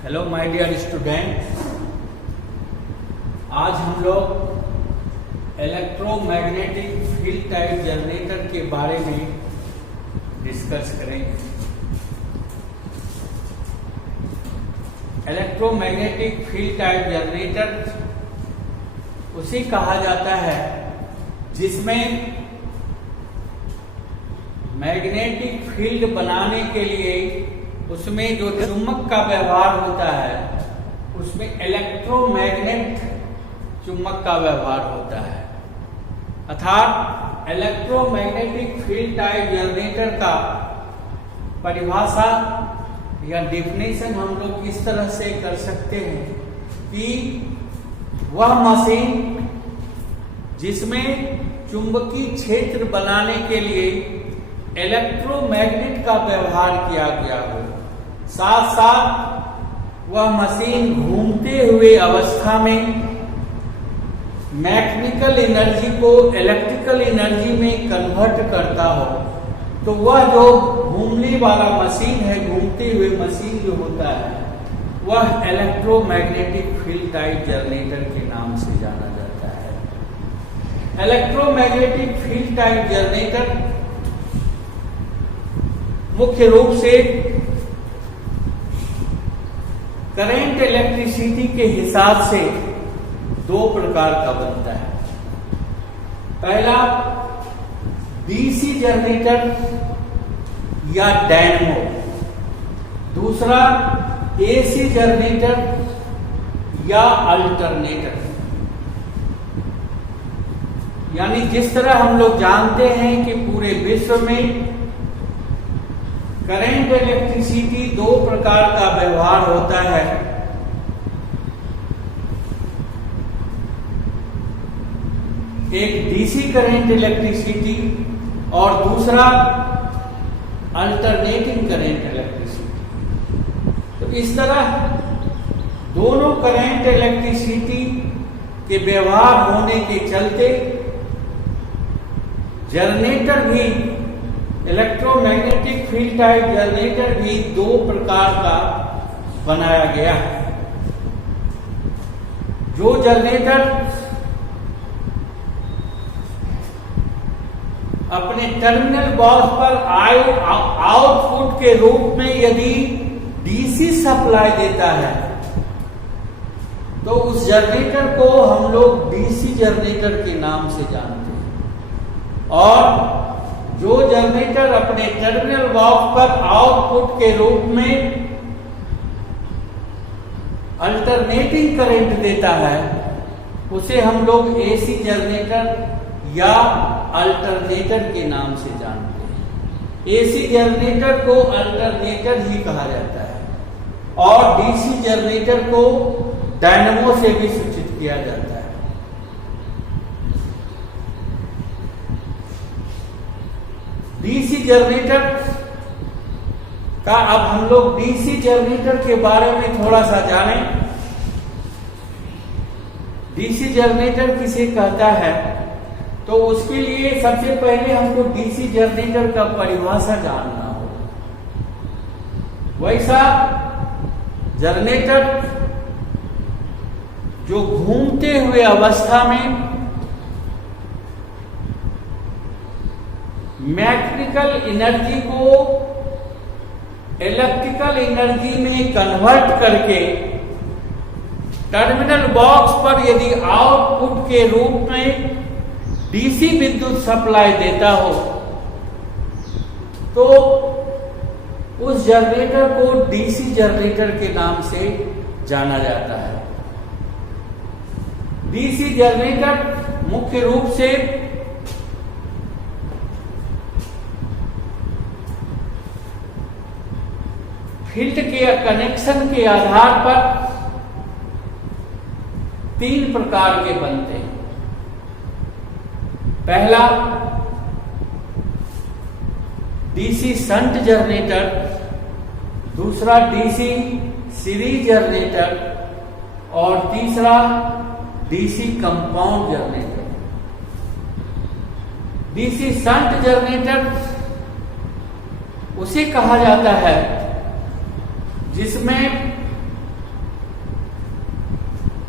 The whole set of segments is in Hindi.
हेलो माय डियर स्टूडेंट, आज हम लोग इलेक्ट्रोमैग्नेटिक फील्ड टाइप जनरेटर के बारे में डिस्कस करेंगे। इलेक्ट्रोमैग्नेटिक फील्ड टाइप जनरेटर उसे कहा जाता है जिसमें मैग्नेटिक फील्ड बनाने के लिए उसमें जो चुंबक का व्यवहार होता है उसमें इलेक्ट्रोमैग्नेट चुंबक का व्यवहार होता है। अर्थात इलेक्ट्रोमैग्नेटिक फील्ड टाइप जनरेटर का परिभाषा या डेफिनेशन हम लोग इस तरह से कर सकते हैं कि वह मशीन जिसमें चुंबकीय क्षेत्र बनाने के लिए इलेक्ट्रोमैग्नेट का व्यवहार किया गया हो, साथ साथ वह मशीन घूमते हुए अवस्था में मैकेनिकल एनर्जी को इलेक्ट्रिकल एनर्जी में कन्वर्ट करता हो, तो वह जो घूमने वाला मशीन है, घूमते हुए मशीन जो होता है, वह इलेक्ट्रोमैग्नेटिक फील्ड टाइप जनरेटर के नाम से जाना जाता है। इलेक्ट्रोमैग्नेटिक फील्ड टाइप जनरेटर मुख्य रूप से करंट इलेक्ट्रिसिटी के हिसाब से दो प्रकार का बनता है। पहला डीसी जनरेटर या डायनेमो, दूसरा एसी जनरेटर या अल्टरनेटर। यानी जिस तरह हम लोग जानते हैं कि पूरे विश्व में करंट इलेक्ट्रिसिटी दो प्रकार का व्यवहार होता है। एक डीसी करंट इलेक्ट्रिसिटी और दूसरा अल्टरनेटिंग करंट इलेक्ट्रिसिटी। तो इस तरह दोनों करंट इलेक्ट्रिसिटी के व्यवहार होने के चलते जनरेटर भी, इलेक्ट्रोमैग्नेटिक फील्ड टाइप जनरेटर भी दो प्रकार का बनाया गया है। जो जनरेटर अपने टर्मिनल बॉक्स पर आउटपुट के रूप में यदि डीसी सप्लाई देता है तो उस जनरेटर को हम लोग डीसी जनरेटर के नाम से जानते हैं। और जो जनरेटर अपने टर्मिनल बॉक्स पर आउटपुट के रूप में अल्टरनेटिंग करंट देता है उसे हम लोग एसी जनरेटर या अल्टरनेटर के नाम से जानते हैं। एसी जनरेटर को अल्टरनेटर ही कहा जाता है और डीसी जनरेटर को डायनेमो से भी सूचित किया जाता है। डीसी जनरेटर का अब हम लोग डीसी जनरेटर के बारे में थोड़ा सा जानें। डीसी जनरेटर किसे कहता है, तो उसके लिए सबसे पहले हमको डीसी जनरेटर का परिभाषा जानना होगा। वैसा जनरेटर जो घूमते हुए अवस्था में मैकेनिकल एनर्जी को इलेक्ट्रिकल एनर्जी में कन्वर्ट करके टर्मिनल बॉक्स पर यदि आउटपुट के रूप में डीसी विद्युत सप्लाई देता हो तो उस जनरेटर को डीसी जनरेटर के नाम से जाना जाता है। डीसी जनरेटर मुख्य रूप से फील्ड के कनेक्शन के आधार पर तीन प्रकार के बनते हैं। पहला डीसी शंट जनरेटर, दूसरा डीसी सीरीज जनरेटर और तीसरा DC compound generator. DC shunt generator उसे कहा जाता है जिसमें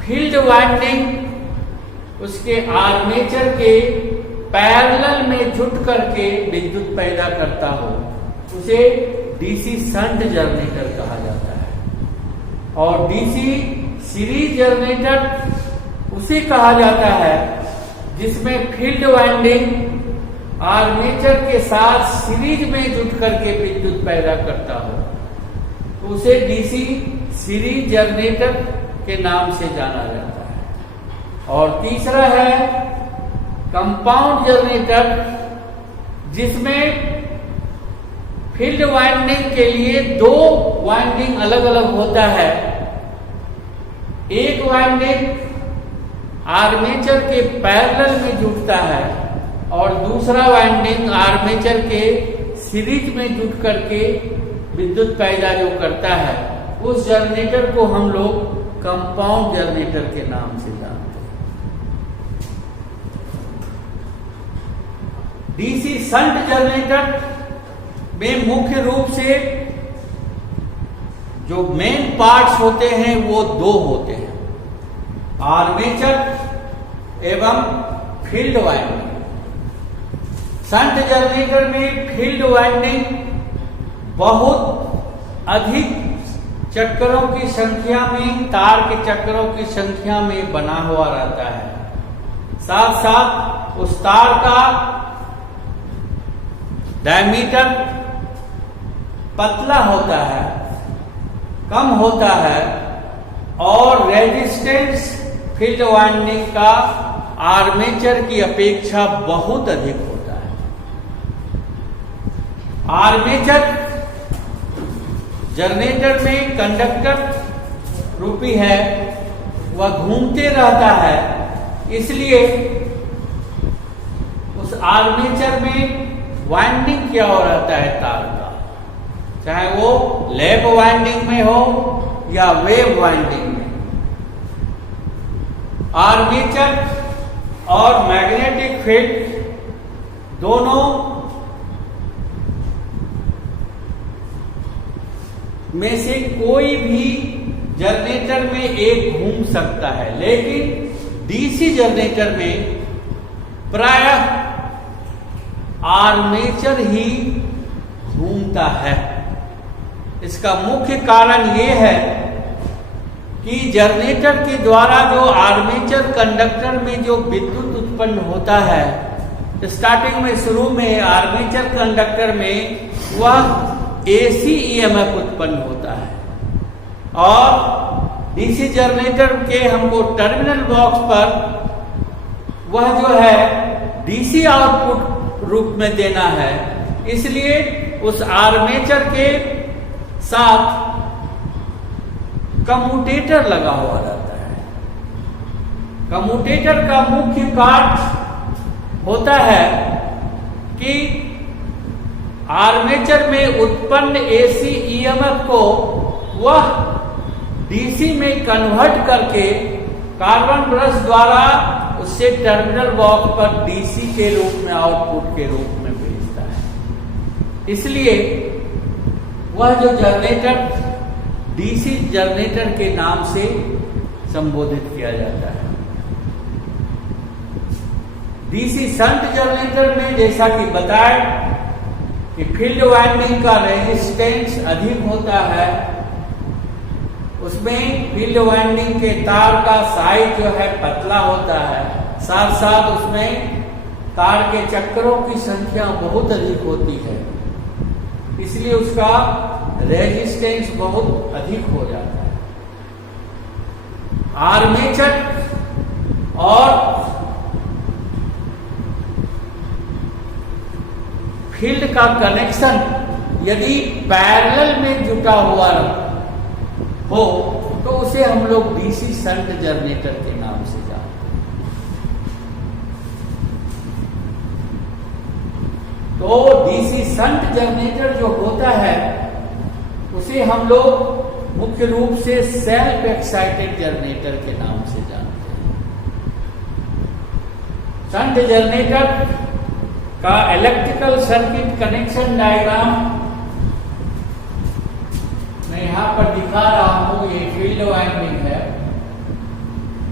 फील्ड वाइंडिंग उसके आर्मेचर के पैरेलल में जुट करके विद्युत पैदा करता हो, उसे डीसी शंट जनरेटर कहा जाता है। और डीसी सीरीज जनरेटर उसे कहा जाता है जिसमें फील्ड वाइंडिंग आर्मेचर के साथ सीरीज में जुट करके विद्युत पैदा करता हो, तो उसे डीसी सीरीज जनरेटर के नाम से जाना जाता है। और तीसरा है कंपाउंड जनरेटर, जिसमें फील्ड वाइंडिंग के लिए दो वाइंडिंग अलग अलग होता है। एक वाइंडिंग आर्मेचर के पैरेलल में जुटता है और दूसरा वाइंडिंग आर्मेचर के सीरीज में जुट करके विद्युत पैदा जो करता है, उस जनरेटर को हम लोग कंपाउंड जनरेटर के नाम से जानते हैं। डीसी शंट जनरेटर में मुख्य रूप से जो मेन पार्ट्स होते हैं वो दो होते हैं, आर्मेचर एवं फील्ड वाइंडिंग। शंट जनरेटर में फील्ड वाइंडिंग बहुत अधिक चक्करों की संख्या में, तार के चक्करों की संख्या में बना हुआ रहता है। साथ साथ उस तार का डायमीटर पतला होता है, कम होता है और रेजिस्टेंस फील्ड वाइंडिंग का आर्मेचर की अपेक्षा बहुत अधिक होता है। आर्मेचर जनरेटर में कंडक्टर रूपी है, वह घूमते रहता है, इसलिए उस आर्मेचर में वाइंडिंग क्या हो रहता है तार का, चाहे वो लैप वाइंडिंग में हो या वेव वाइंडिंग में। आर्मेचर और मैग्नेटिक फील्ड दोनों में से कोई भी जनरेटर में एक घूम सकता है, लेकिन डीसी जनरेटर में प्रायः आर्मेचर ही घूमता है। इसका मुख्य कारण यह है कि जनरेटर के द्वारा जो आर्मेचर कंडक्टर में जो विद्युत उत्पन्न होता है, स्टार्टिंग में शुरू में आर्मेचर कंडक्टर में वह एसी ईएमएफ उत्पन्न होता है और डीसी जनरेटर के हमको टर्मिनल बॉक्स पर वह जो है डीसी आउटपुट रूप में देना है। इसलिए उस आर्मेचर के साथ कम्यूटेटर लगा हुआ रहता है। कम्यूटेटर का मुख्य कार्य होता है कि आर्मेचर में उत्पन्न एसी ईएमएफ को वह डीसी में कन्वर्ट करके कार्बन ब्रश द्वारा उससे टर्मिनल बॉक्स पर डीसी के रूप में, आउटपुट के रूप में भेजता है। इसलिए वह जो जनरेटर डीसी जनरेटर के नाम से संबोधित किया जाता है। डीसी शंट जनरेटर में जैसा कि बताया कि फील्ड वाइंडिंग का रेजिस्टेंस अधिक होता है, उसमें फील्ड वाइंडिंग के तार का साइज जो है पतला होता है, साथ साथ उसमें तार के चक्करों की संख्या बहुत अधिक होती है, इसलिए उसका रेजिस्टेंस बहुत अधिक हो जाता है। आर्मेचर और फील्ड का कनेक्शन यदि पैरेलल में जुटा हुआ हो तो उसे हम लोग डीसी शंट जनरेटर के नाम से जानते हैं। तो डीसी शंट जनरेटर जो होता है उसे हम लोग मुख्य रूप से सेल्फ एक्साइटेड जनरेटर के नाम से जानते हैं। शंट जनरेटर का इलेक्ट्रिकल सर्किट कनेक्शन डायग्राम मैं यहां पर दिखा रहा हूं। ये फील्ड वाइंडिंग है,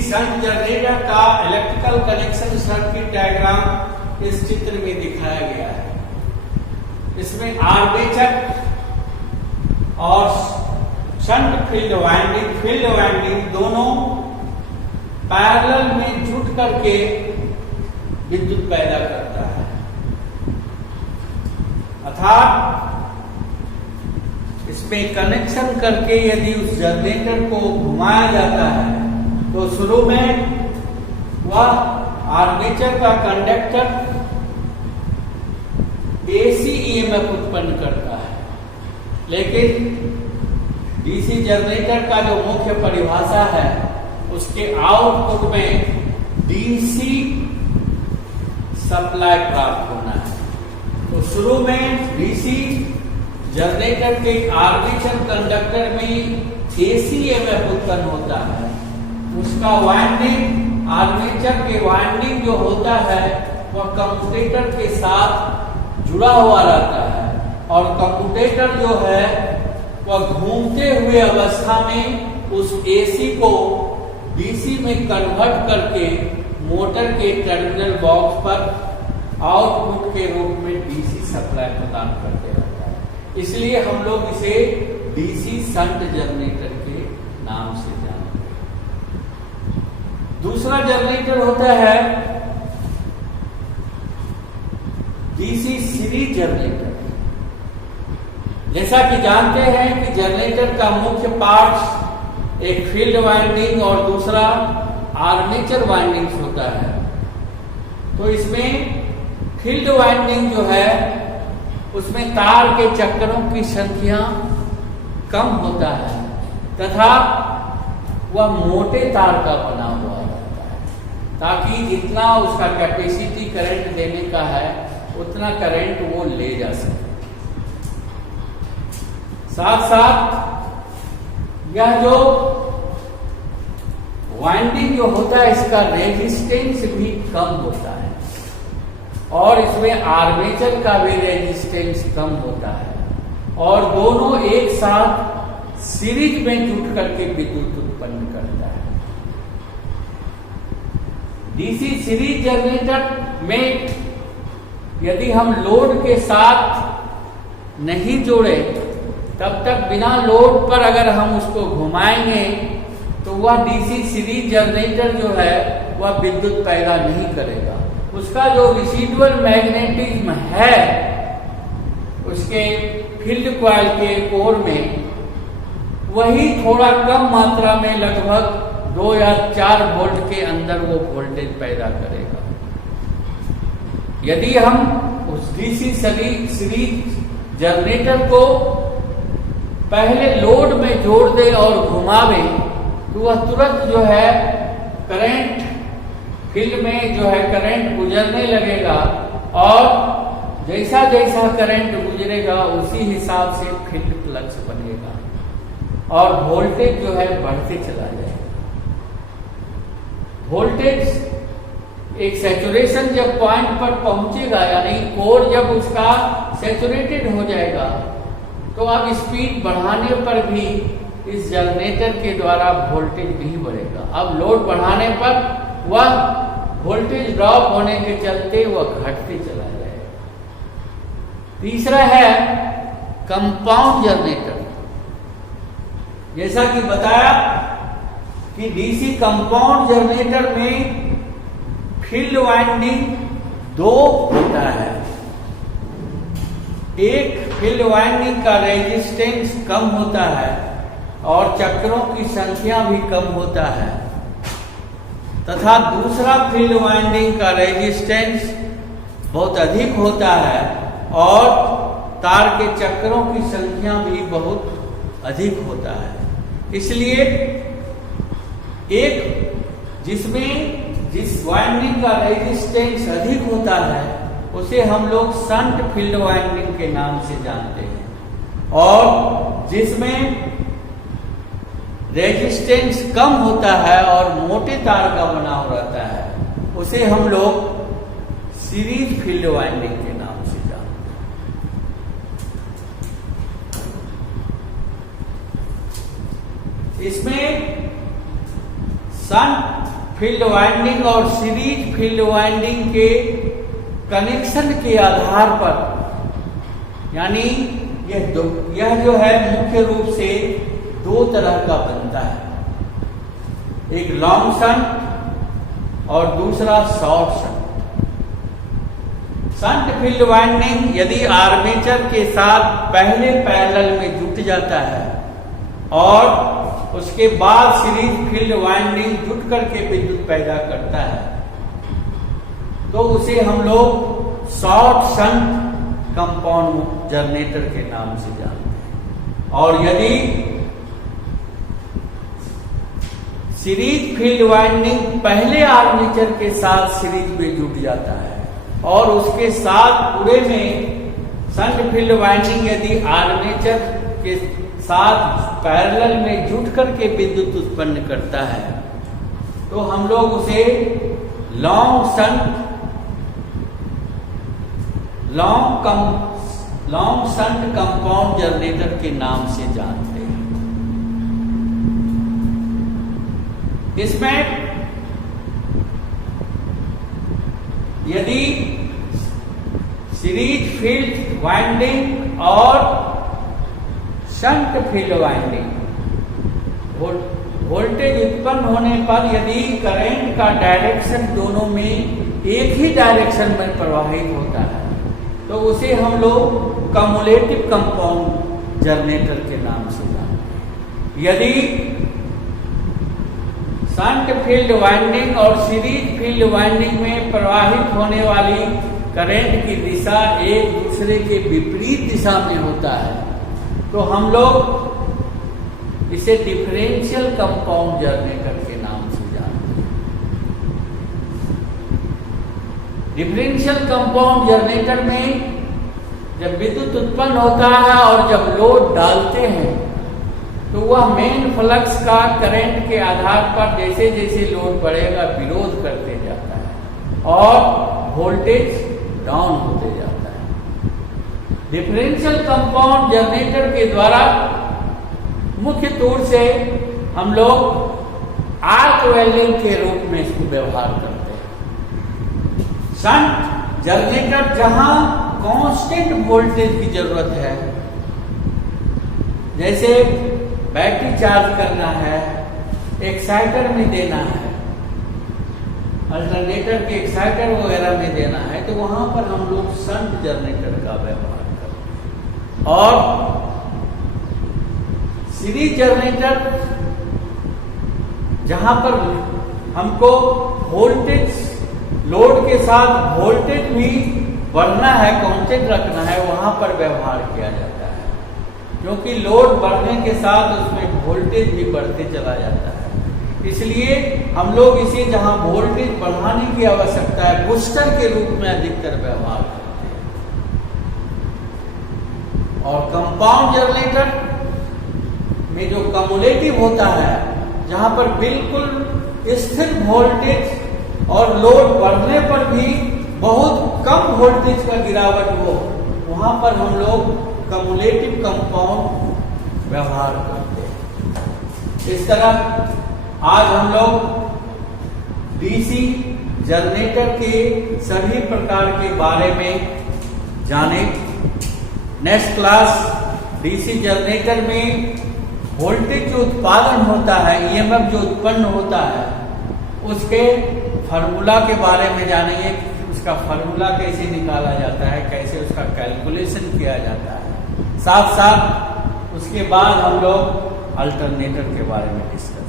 डीसी शंट जनरेटर का इलेक्ट्रिकल कनेक्शन सर्किट डायग्राम इस चित्र में दिखाया गया है। इसमें आर्मेचर और शंट फील्ड वाइंडिंग दोनों पैरेलल में जुट करके विद्युत पैदा करता है। अर्थात इसमें कनेक्शन करके यदि उस जनरेटर को घुमाया जाता है तो शुरू में वह आर्मेचर का कंडक्टर एसी ईएमएफ उत्पन्न करता है, लेकिन डीसी जनरेटर का जो मुख्य परिभाषा है उसके आउटपुट में डीसी सप्लाई प्राप्त होना है। तो शुरू में डीसी जनरेटर के आर्मेचर कंडक्टर में एसी ईएमएफ उत्पन्न होता है। उसका वाइंडिंग, आर्मेचर के वाइंडिंग जो होता है वह कम्यूटेटर के साथ जुड़ा हुआ रहता है और कम्यूटेटर जो है वह घूमते हुए अवस्था में उस एसी को डीसी में कन्वर्ट करके मोटर के टर्मिनल बॉक्स पर आउटपुट के रूप में डीसी सप्लाई प्रदान करते रहता है। इसलिए हम लोग इसे डीसी शंट जनरेटर के नाम से जानते हैं। दूसरा जनरेटर होता है डीसी सीरीज जनरेटर। जैसा कि जानते हैं कि जनरेटर का मुख्य पार्ट एक फील्ड वाइंडिंग और दूसरा आर्मेचर वाइंडिंग्स होता है। तो इसमें फील्ड वाइंडिंग जो है उसमें तार के चक्रों की संख्या कम होता है तथा वह मोटे तार का बना हुआ रहता है, ताकि जितना उसका कैपेसिटी करंट देने का है उतना करंट वो ले जा सके। साथ साथ यह जो वाइंडिंग जो होता है इसका रेजिस्टेंस भी कम होता है और इसमें आर्मेचर का भी रेजिस्टेंस कम होता है और दोनों एक साथ सीरीज में जुट करके विद्युत उत्पन्न करता है। डीसी सीरीज जनरेटर में यदि हम लोड के साथ नहीं जोड़े तब तक बिना लोड पर अगर हम उसको घुमाएंगे तो वह डीसी सीरीज जनरेटर जो है वह विद्युत पैदा नहीं करेगा। उसका जो रिसीडुअल मैग्नेटिज्म है उसके फील्ड कॉइल के कोर में वही थोड़ा कम मात्रा में लगभग 2 या 4 वोल्ट के अंदर वो वोल्टेज पैदा करेगा। यदि हम उस डीसी सीरीज जनरेटर को पहले लोड में जोड़ दें और घुमावें तो वह तुरंत जो है करंट फील्ड में जो है करंट गुजरने लगेगा और जैसा जैसा करंट गुजरेगा उसी हिसाब से फील्ड फ्लक्स बनेगा और वोल्टेज जो है बढ़ते चला जाएगा। वोल्टेज एक सैचुरेशन जब पॉइंट पर पहुंचेगा यानी कोर जब उसका सैचुरेटेड हो जाएगा तो अब स्पीड बढ़ाने पर भी इस जनरेटर के द्वारा वोल्टेज नहीं बढ़ेगा। अब लोड बढ़ाने पर वह वोल्टेज ड्रॉप होने के चलते वह घटते चला जाएगा। तीसरा है कंपाउंड जनरेटर। जैसा कि बताया कि डीसी कंपाउंड जनरेटर में फील्ड वाइंडिंग 2 होता है। एक फील्ड वाइंडिंग का रेजिस्टेंस कम होता है और चक्रों की संख्या भी कम होता है तथा दूसरा फील्ड वाइंडिंग का रेजिस्टेंस बहुत अधिक होता है और तार के चक्रों की संख्या भी बहुत अधिक होता है। इसलिए जिस वाइंडिंग का रेजिस्टेंस अधिक होता है उसे हम लोग शंट फील्ड वाइंडिंग के नाम से जानते हैं और जिसमें रेजिस्टेंस कम होता है और मोटे तार का बना हुआ रहता है उसे हम लोग सीरीज फील्ड वाइंडिंग के नाम से जानते हैं। इसमें शंट फील्ड वाइंडिंग और सीरीज फील्ड वाइंडिंग के कनेक्शन के आधार पर, यानी यह जो है मुख्य रूप से दो तरह का बनता है, एक लॉन्ग शंट और दूसरा short shunt. Shunt field winding यदि आर्मेचर के साथ पहले पैरेलल में जुट जाता है और उसके बाद सीरीज फील्ड वाइंडिंग जुट करके विद्युत पैदा करता है, तो उसे हम लोग शॉर्ट शंट कंपाउंड जनरेटर के नाम से जानते हैं। और यदि सीरीज फील्ड वाइंडिंग पहले आर्मेचर के साथ सीरीज में जुट जाता है और उसके साथ पूरे में शंट फील्ड वाइंडिंग यदि आर्मेचर के साथ पैरेलल में जुट करके विद्युत उत्पन्न करता है, तो हम लोग उसे लॉन्ग शंट कंपाउंड जनरेटर के नाम से जानते हैं। इसमें यदि सीरीज फील्ड वाइंडिंग और शंट फील्ड वाइंडिंग वोल्टेज उत्पन्न होने पर यदि करंट का डायरेक्शन दोनों में एक ही डायरेक्शन में प्रवाहित होता है, तो उसे हम लोग कम्युलेटिव कंपाउंड जनरेटर के नाम से जानते हैं। यदि शंट फील्ड वाइंडिंग और सीरीज फील्ड वाइंडिंग में प्रवाहित होने वाली करंट की दिशा एक दूसरे के विपरीत दिशा में होता है, तो हम लोग इसे डिफरेंशियल कंपाउंड जनरेटर के नाम से जानते हैं। डिफरेंशियल कंपाउंड जनरेटर में जब विद्युत उत्पन्न होता है और जब लोड डालते हैं, तो वह मेन फ्लक्स का करंट के आधार पर जैसे जैसे लोड बढ़ेगा विरोध करते जाता है और वोल्टेज डाउन होते जाता है। डिफरेंशियल कंपाउंड जनरेटर के द्वारा मुख्य तौर से हम लोग आर्क वेल्डिंग के रूप में इसको व्यवहार करते हैं। शंट जनरेटर जहां कांस्टेंट वोल्टेज की जरूरत है, जैसे बैटरी चार्ज करना है, एक्साइटर में देना है, अल्टरनेटर के एक्साइटर वगैरह में देना है, तो वहां पर हम लोग शंट जनरेटर का व्यवहार करते हैं। और सीरीज जनरेटर जहां पर हमको वोल्टेज लोड के साथ वोल्टेज भी बढ़ना है, कांस्टेंट रखना है, वहां पर व्यवहार किया जाता है, क्योंकि लोड बढ़ने के साथ उसमें वोल्टेज भी बढ़ते चला जाता है। इसलिए हम लोग इसे जहां वोल्टेज बढ़ाने की आवश्यकता है, बूस्टर के रूप में अधिकतर व्यवहार करते हैं। और कंपाउंड जनरेटर में जो कम्युलेटिव होता है, जहां पर बिल्कुल स्थिर वोल्टेज और लोड बढ़ने पर भी बहुत कम वोल्टेज का गिरावट हो, वहां पर हम लोग कम्युलेटिव कंपाउंड व्यवहार करते हैं। इस तरह आज हम लोग डीसी जनरेटर के सभी प्रकार के बारे में जाने। नेक्स्ट क्लास डीसी जनरेटर में वोल्टेज जो उत्पादन होता है, ईएमएफ जो उत्पन्न होता है, उसके फार्मूला के बारे में जानेंगे। उसका फार्मूला कैसे निकाला जाता है, कैसे उसका कैलकुलेशन किया जाता है। साथ साथ उसके बाद हम लोग अल्टरनेटर के बारे में डिस्कस